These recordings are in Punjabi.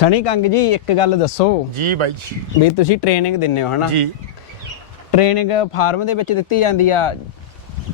ਸਣੀ ਕੰਗ ਜੀ ਇੱਕ ਗੱਲ ਦੱਸੋ। ਜੀ ਬਾਈ ਜੀ। ਵੀ ਤੁਸੀਂ ਟ੍ਰੇਨਿੰਗ ਦਿੰਦੇ ਹੋ ਹਨਾ? ਜੀ। ਟ੍ਰੇਨਿੰਗ ਫਾਰਮ ਦੇ ਵਿੱਚ ਦਿੱਤੀ ਜਾਂਦੀ ਆ?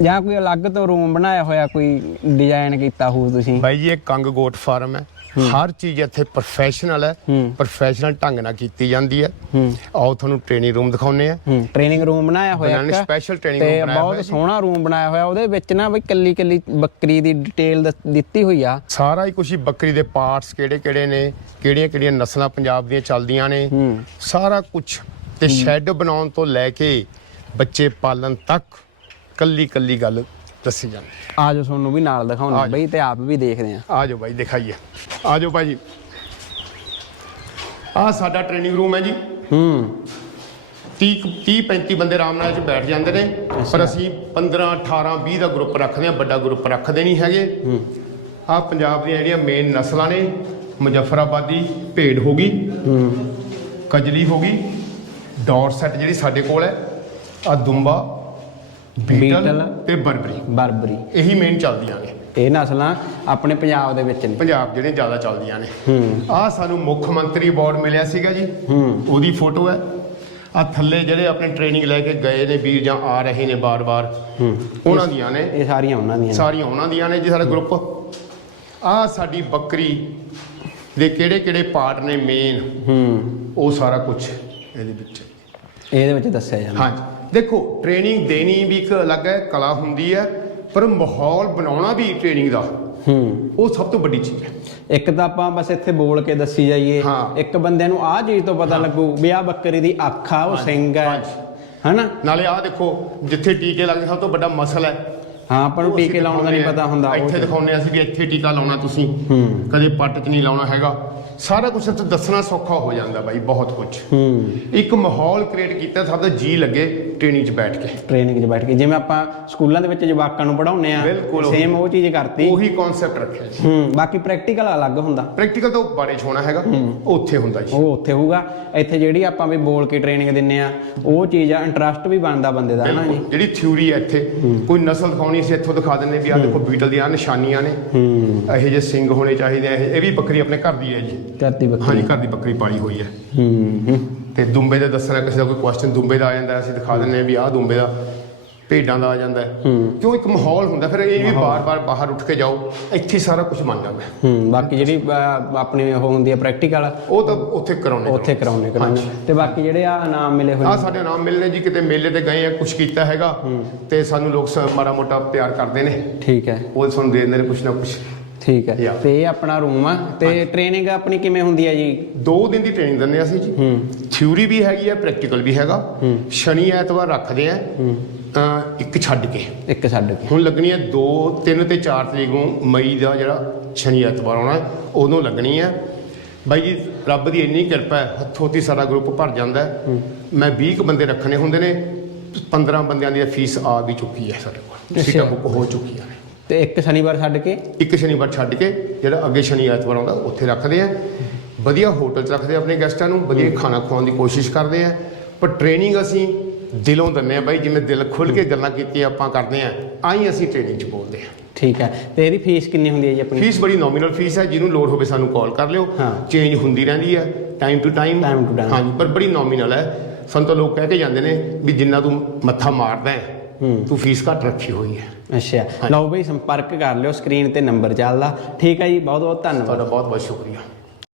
ਜਾਂ ਕੋਈ ਅਲੱਗ ਤੋਂ ਰੂਮ ਬਣਾਇਆ ਹੋਇਆ ਕੋਈ ਡਿਜ਼ਾਈਨ ਕੀਤਾ ਹੋਊ ਤੁਸੀਂ? ਬਾਈ ਜੀ ਇਹ ਕੰਗ ਗੋਟ ਫਾਰਮ ਹੈ। ਹਰ ਚੀਜ਼ ਇੱਥੇ ਪ੍ਰੋਫੈਸ਼ਨਲ ਹੈ। ਹੂੰ। ਪ੍ਰੋਫੈਸ਼ਨਲ ਢੰਗ ਨਾਲ ਕੀਤੀ ਜਾਂਦੀ ਹੈ। ਹੂੰ। ਆਓ ਤੁਹਾਨੂੰ ਟ੍ਰੇਨਿੰਗ ਰੂਮ ਦਿਖਾਉਨੇ ਆ ਹੂੰ ਟ੍ਰੇਨਿੰਗ ਰੂਮ ਬਣਾਇਆ ਹੋਇਆ special training ਤੇ room ਬਣਾਇਆ ਬਹੁਤ ਹੋਇਆ ਜੀ। ਸੋਹਣਾ ਰੂਮ ਬਣਾਇਆ ਹੋਇਆ। ਉਹਦੇ ਵਿੱਚ ਨਾ ਬਈ ਕੱਲੀ ਕੱਲੀ ਬੱਕਰੀ ਦੀ ਡਿਟੇਲ ਦਿੱਤੀ ਹੋਈ ਆ। ਸਾਰਾ ਹੀ ਕੁਛ ਹੀ ਬੱਕਰੀ ਦੇ ਪਾਰਟਸ ਕਿਹੜੇ ਕਿਹੜੇ ਨੇ ਕਿਹੜੀਆਂ ਕਿਹੜੀਆਂ ਨਸਲਾਂ ਪੰਜਾਬ ਦੀਆਂ ਚੱਲਦੀਆਂ ਨੇ। ਹੂੰ। ਸਾਰਾ ਕੁਝ ਤੇ ਸ਼ੈੱਡ ਬਣਾਉਣ ਤੋਂ ਲੈ ਕੇ ਬੱਚੇ ਪਾਲਣ ਤੱਕ ਕੱਲੀ ਕੱਲੀ ਗੱਲ ਦੱਸੀ ਜਾਂਦੀ। ਆ ਜਾਓ ਤੁਹਾਨੂੰ ਵੀ ਨਾਲ ਦਿਖਾਉਣਾ। ਬਈ ਤੇ ਆਪ ਵੀ ਦੇਖਦੇ ਆ। ਆ ਜਾਓ ਬਾਈ ਦਿਖਾਈਏ। ਆ ਜਾਓ ਭਾਜੀ ਆ ਸਾਡਾ ਟ੍ਰੇਨਿੰਗ ਰੂਮ ਹੈ ਜੀ। ਹੂੰ। 30 30 35 ਬੰਦੇ ਆਰਾਮ ਨਾਲ ਇਹ 'ਚ ਬੈਠ ਜਾਂਦੇ ਨੇ। ਪਰ ਅਸੀਂ 15 18 20 ਦਾ ਗਰੁੱਪ ਰੱਖਦੇ ਆ ਵੱਡਾ ਗਰੁੱਪ ਰੱਖਦੇ ਨਹੀਂ ਹੈਗੇ। ਆ ਪੰਜਾਬ ਦੀਆਂ ਜਿਹੜੀਆਂ ਮੇਨ ਨਸਲਾਂ ਨੇ ਮੁਜ਼ੱਫਰਾਬਾਦੀ ਭੇਡ ਹੋ ਗਈ। ਕਜਲੀ ਹੋ ਗਈ। ਡੌਰ ਸੈਟ ਜਿਹੜੀ ਸਾਡੇ ਕੋਲ ਹੈ। ਆ ਦੁੰਬਾ ਬੀਟਲ। ਤੇ ਬਰਬਰੀ। ਬਰਬਰੀ। ਇਹੀ ਮੇਨ ਚੱਲਦੀਆਂ ਨੇ। ਇਹ ਨਸਲਾਂ ਆਪਣੇ ਪੰਜਾਬ ਦੇ ਵਿੱਚ ਨੇ। ਪੰਜਾਬ ਜਿਹੜੇ ਜ਼ਿਆਦਾ ਚੱਲਦੀਆਂ ਨੇ। ਹੂੰ। ਆ ਸਾਨੂੰ ਮੁੱਖ ਮੰਤਰੀ ਅਵਾਰਡ ਮਿਲਿਆ ਸੀਗਾ ਜੀ। ਹੂੰ। ਉਹਦੀ ਫੋਟੋ ਹੈ। ਆ ਥੱਲੇ ਜਿਹੜੇ ਆਪਣੇ ਟ੍ਰੇਨਿੰਗ ਲੈ ਕੇ ਗਏ ਨੇ ਵੀਰ ਜਾਂ ਆ ਰਹੇ ਨੇ ਬਾਰ-ਬਾਰ ਹੂੰ। ਉਹਨਾਂ ਦੀਆਂ ਨੇ। ਇਹ ਸਾਰੀਆਂ ਉਹਨਾਂ ਦੀਆਂ। ਸਾਰੀਆਂ ਉਹਨਾਂ ਦੀਆਂ ਨੇ ਜੀ ਸਾਡਾ ਗਰੁੱਪ ਆ ਸਾਡੀ ਬੱਕਰੀ ਦੇ ਕਿਹੜੇ ਕਿਹੜੇ ਪਾਰਟ ਨੇ ਮੇਨ ਹੂੰ। ਉਹ ਸਾਰਾ ਕੁਝ ਇਹਦੇ ਵਿੱਚ। ਇਹਦੇ ਵਿੱਚ ਦੱਸਿਆ ਜਾਂਦਾ। ਹਾਂਜੀ। ਦੇਖੋ ਟ੍ਰੇਨਿੰਗ ਦੇਣੀ ਵੀ ਇੱਕ ਅਲੱਗ ਹੈ ਕਲਾ ਹੁੰਦੀ ਹੈ ਪਰ ਮਾਹੌਲ ਬਣਾਉਣਾ ਵੀ ਟ੍ਰੇਨਿੰਗ ਦਾ। ਹੂੰ। ਉਹ ਸਭ ਤੋਂ ਵੱਡੀ ਚੀਜ਼ ਹੈ। ਇੱਕ ਤਾਂ ਆਪਾਂ ਬਸ ਇੱਥੇ ਬੋਲ ਕੇ ਦੱਸੀ ਜਾਈਏ। ਇੱਕ ਬੰਦੇ ਨੂੰ ਆਹ ਚੀਜ਼ ਤੋਂ ਪਤਾ ਲੱਗੂ ਵੀ ਆਹ ਬੱਕਰੀ ਦੀ ਅੱਖ ਆ ਉਹ ਸਿੰਘ ਹੈ। ਹਨਾ? ਨਾਲੇ ਆ ਦੇਖੋ ਜਿੱਥੇ ਟੀਕੇ ਲੱਗਦੇ ਸਭ ਤੋਂ ਵੱਡਾ ਮਸਲ ਹੈ। ਹਾਂ ਆਪਾਂ ਨੂੰ ਟੀਕੇ ਲਾਉਣ ਦਾ ਨਹੀਂ ਪਤਾ ਹੁੰਦਾ ਇੱਥੇ ਦਿਖਾਉਂਦੇ ਅਸੀਂ ਵੀ ਇੱਥੇ ਟੀਕਾ ਲਾਉਣਾ ਤੁਸੀਂ। ਹੂੰ। ਕਦੇ ਪੱਟ 'ਚ ਨਹੀਂ ਲਾਉਣਾ ਹੈਗਾ। ਸਾਰਾ ਕੁਝ ਇੱਥੇ ਦੱਸਣਾ ਸੌਖਾ ਹੋ ਜਾਂਦਾ ਬਾਈ ਬਹੁਤ ਕੁਝ ਹੂੰ। ਇੱਕ ਮਾਹੌਲ ਕ੍ਰੀਏਟ ਕੀਤਾ ਸਭ ਦਾ ਜੀ ਲੱਗੇ ਟ੍ਰੇਨਿੰਗ 'ਚ ਬੈਠ ਕੇ। ਟ੍ਰੇਨਿੰਗ 'ਚ ਬੈਠ ਕੇ ਜਿਵੇਂ ਆਪਾਂ ਸਕੂਲਾਂ ਦੇ ਵਿੱਚ ਜਵਾਕਾਂ ਨੂੰ ਪੜਾਉਂਦੇ ਆ ਬਿਲਕੁਲ ਉਹੀ। ਸੇਮ ਉਹ ਚੀਜ਼ ਕਰਤੀ। ਉਹੀ ਕਨਸੈਪਟ ਰੱਖਿਆ ਜੀ। ਹੂੰ ਬਾਕੀ ਪ੍ਰੈਕਟੀਕਲ ਅਲੱਗ ਹੁੰਦਾ। ਪ੍ਰੈਕਟੀਕਲ ਤਾਂ ਬਾਰੇ 'ਚ ਹੋਣਾ ਹੈਗਾ। ਉੱਥੇ ਹੁੰਦਾ ਜੀ। ਉਹ ਉੱਥੇ ਹੋਊਗਾ। ਇੱਥੇ ਜਿਹੜੀ ਆਪਾਂ ਵੀ ਬੋਲ ਕੇ ਟ੍ਰੇਨਿੰਗ ਦਿੰਨੇ ਆ ਉਹ ਚੀਜ਼ ਆ ਇੰਟਰਸਟ ਵੀ ਬਣਦਾ ਬੰਦੇ ਦਾ ਹਨਾ ਜੀ। ਜਿਹੜੀ ਥਿਊਰੀ ਹੈ ਇੱਥੇ ਕੋਈ ਨਸਲ ਦਿਖਾਉਣੀ ਸੀ ਇੱਥੋਂ ਦਿਖਾ ਦਿੰਦੇ ਵੀ ਆਹ ਦੇਖੋ ਬੀਟਲ ਦੀਆਂ ਆਹ ਨਿਸ਼ਾਨੀਆਂ ਨੇ। ਹੂੰ। ਇਹੋ ਜਿਹੇ ਸਿੰਘ ਹੋਣੇ ਚਾਹੀਦੇ ਆ ਇਹ ਇਹ ਵੀ ਬੱਕਰੀ ਆਪਣੇ ਘਰ ਦੀ ਹੈ ਜੀ। ਕਰਤੀ ਬੱਕਰੀ। ਹਾਂਜੀ ਘਰ ਦੀ ਬੱਕਰੀ ਪਾਲੀ ਹੋਈ ਹੈ। ਹੂੰ। ਹੂੰ ਤੇ ਦੁੰਬੇ ਦਾ ਦੱਸਣਾ ਕਿਸੇ ਦਾ ਕੋਈ ਕੁਐਸਚਨ ਦੁੰਬੇ ਦਾ ਆ ਜਾਂਦਾ ਅਸੀਂ ਦਿਖਾ ਦਿੰਦੇ ਹਾਂ ਵੀ ਆਹ ਦੁੰਬੇ ਦਾ ਭੇਡਾਂ ਦਾ ਆ ਜਾਂਦਾ ਹੈ। ਕਿਉਂ ਇੱਕ ਮਾਹੌਲ ਹੁੰਦਾ ਫਿਰ ਇਹ ਵੀ ਬਾਰ-ਬਾਰ ਬਾਹਰ ਉੱਠ ਕੇ ਜਾਓ ਇੱਥੇ ਸਾਰਾ ਕੁਝ ਬਣ ਜਾਂਦਾ ਹੈ। ਹੂੰ ਬਾਕੀ ਜਿਹੜੀ ਅਹ, ਆਪਣੀ ਉਹ ਹੁੰਦੀ ਆ ਪ੍ਰੈਕਟੀਕਲ ਉਹ ਤਾਂ ਉੱਥੇ ਕਰਾਉਣੇ ਉੱਥੇ ਕਰਾਉਣੇ ਕਰਾਉਣੇ ਤੇ ਬਾਕੀ ਜਿਹੜੇ ਆ ਇਨਾਮ ਮਿਲੇ ਹੋਏ ਆ ਸਾਡੇ ਨਾਮ ਮਿਲਨੇ ਜੀ ਕਿਤੇ ਮੇਲੇ ਤੇ ਗਏ ਆ ਕੁਝ ਕੀਤਾ ਹੈਗਾ। ਤੇ ਸਾਨੂੰ ਲੋਕ ਮਾੜਾ ਮੋਟਾ ਪਿਆਰ ਕਰਦੇ ਨੇ। ਠੀਕ ਹੈ। ਉਹ ਦੇ ਦਿੰਦੇ ਨੇ ਕੁਝ ਨਾ ਕੁਝ ਠੀਕ ਹੈ। Yeah. ਤੇ ਇਹ ਆਪਣਾ ਰੂਮ ਆ। ਤੇ ਟ੍ਰੇਨਿੰਗ ਆਪਣੀ ਕਿਵੇਂ ਹੁੰਦੀ ਹੈ ਜੀ? ਦੋ ਦਿਨ ਦੀ ਟ੍ਰੇਨਿੰਗ ਦਿੰਦੇ ਹਾਂ ਅਸੀਂ ਜੀ। ਹੂੰ। ਥਿਊਰੀ ਵੀ ਹੈਗੀ ਹੈ ਪ੍ਰੈਕਟੀਕਲ ਵੀ ਹੈਗਾ। ਹੂੰ। ਸ਼ਨੀ ਐਤਵਾਰ ਰੱਖਦੇ ਆ। ਹੂੰ। ਅਹ ਇੱਕ ਛੱਡ ਕੇ। ਇੱਕ ਛੱਡ ਕੇ। ਹੁਣ ਲੱਗਣੀ ਹੈ 2 3 ਤੇ 4 ਤਰੀਕ ਨੂੰ ਮਈ ਦਾ ਜਿਹੜਾ ਸ਼ਨੀ ਐਤਵਾਰ ਆਉਣਾ ਹੈ, ਉਦੋਂ ਲੱਗਣੀ ਹੈ ਬਾਈ ਜੀ ਰੱਬ ਦੀ ਇੰਨੀ ਕਿਰਪਾ ਹੈ ਹੱਥੋਂ ਦੀ ਸਾਰਾ ਗਰੁੱਪ ਭਰ ਜਾਂਦਾ ਹੈ। ਮੈਂ 20 ਕੁ ਬੰਦੇ ਰੱਖਣੇ ਹੁੰਦੇ ਨੇ 15 ਬੰਦਿਆਂ ਦੀ ਫੀਸ ਆ ਵੀ ਚੁੱਕੀ ਹੈ ਸਾਡੇ ਕੋਲ। ਸੀਟਾਂ ਬੁੱਕ ਹੋ ਚੁੱਕੀਆਂ ਨੇ। ਤੇ ਇੱਕ ਸ਼ਨੀਵਾਰ ਛੱਡ ਕੇ? ਇੱਕ ਸ਼ਨੀਵਾਰ ਛੱਡ ਕੇ ਜਿਹੜਾ ਅੱਗੇ ਸ਼ਨੀ ਐਤਵਾਰ ਆਉਂਦਾ ਉੱਥੇ ਰੱਖਦੇ ਆ। ਵਧੀਆ ਹੋਟਲ 'ਚ ਰੱਖਦੇ ਆ ਆਪਣੇ ਗੈਸਟਾਂ ਨੂੰ ਵਧੀਆ ਖਾਣਾ ਖਵਾਉਣ ਦੀ ਕੋਸ਼ਿਸ਼ ਕਰਦੇ ਆ। ਪਰ ਟ੍ਰੇਨਿੰਗ ਅਸੀਂ ਦਿਲੋਂ ਦਿੰਦੇ ਆ ਬਾਈ ਜਿਵੇਂ ਦਿਲ ਖੁੱਲ ਕੇ ਗੱਲਾਂ ਕੀਤੀਆਂ ਆਪਾਂ ਕਰਦੇ ਆ ਆਈ ਅਸੀਂ ਟ੍ਰੇਨਿੰਗ 'ਚ ਬੋਲਦੇ ਆ। ਠੀਕ ਹੈ। ਤੇ ਇਹਦੀ ਫੀਸ ਕਿੰਨੀ ਹੁੰਦੀ ਹੈ ਜੀ ਆਪਣੀ? ਫੀਸ ਬੜੀ ਨੋਮੀਨਲ ਫੀਸ ਹੈ ਜਿਹਨੂੰ ਲੋੜ ਹੋਵੇ ਸਾਨੂੰ ਕਾਲ ਕਰ ਲਿਓ। ਚੇਂਜ ਹੁੰਦੀ ਰਹਿੰਦੀ ਹੈ time to time Time to time। ਹਾਂਜੀ ਪਰ ਬੜੀ ਨੋਮੀਨਲ ਹੈ। ਸਾਨੂੰ ਤਾਂ ਲੋਕ ਕਹਿ ਕੇ ਜਾਂਦੇ ਨੇ ਵੀ ਜਿੰਨਾ ਤੂੰ ਮੱਥਾ ਮਾਰਦਾ ਹੂੰ। ਤੂੰ ਫੀਸ ਘੱਟ ਰੱਖੀ ਹੋਈ ਹੈ। ਅੱਛਾ। ਲਓ ਬਈ ਸੰਪਰਕ ਕਰ ਲਿਓ ਸਕਰੀਨ ਤੇ ਨੰਬਰ ਚੱਲਦਾ। ਠੀਕ ਹੈ ਜੀ ਬਹੁਤ ਬਹੁਤ ਧੰਨਵਾਦ। ਤੁਹਾਡਾ ਬਹੁਤ ਬਹੁਤ ਸ਼ੁਕਰੀਆ।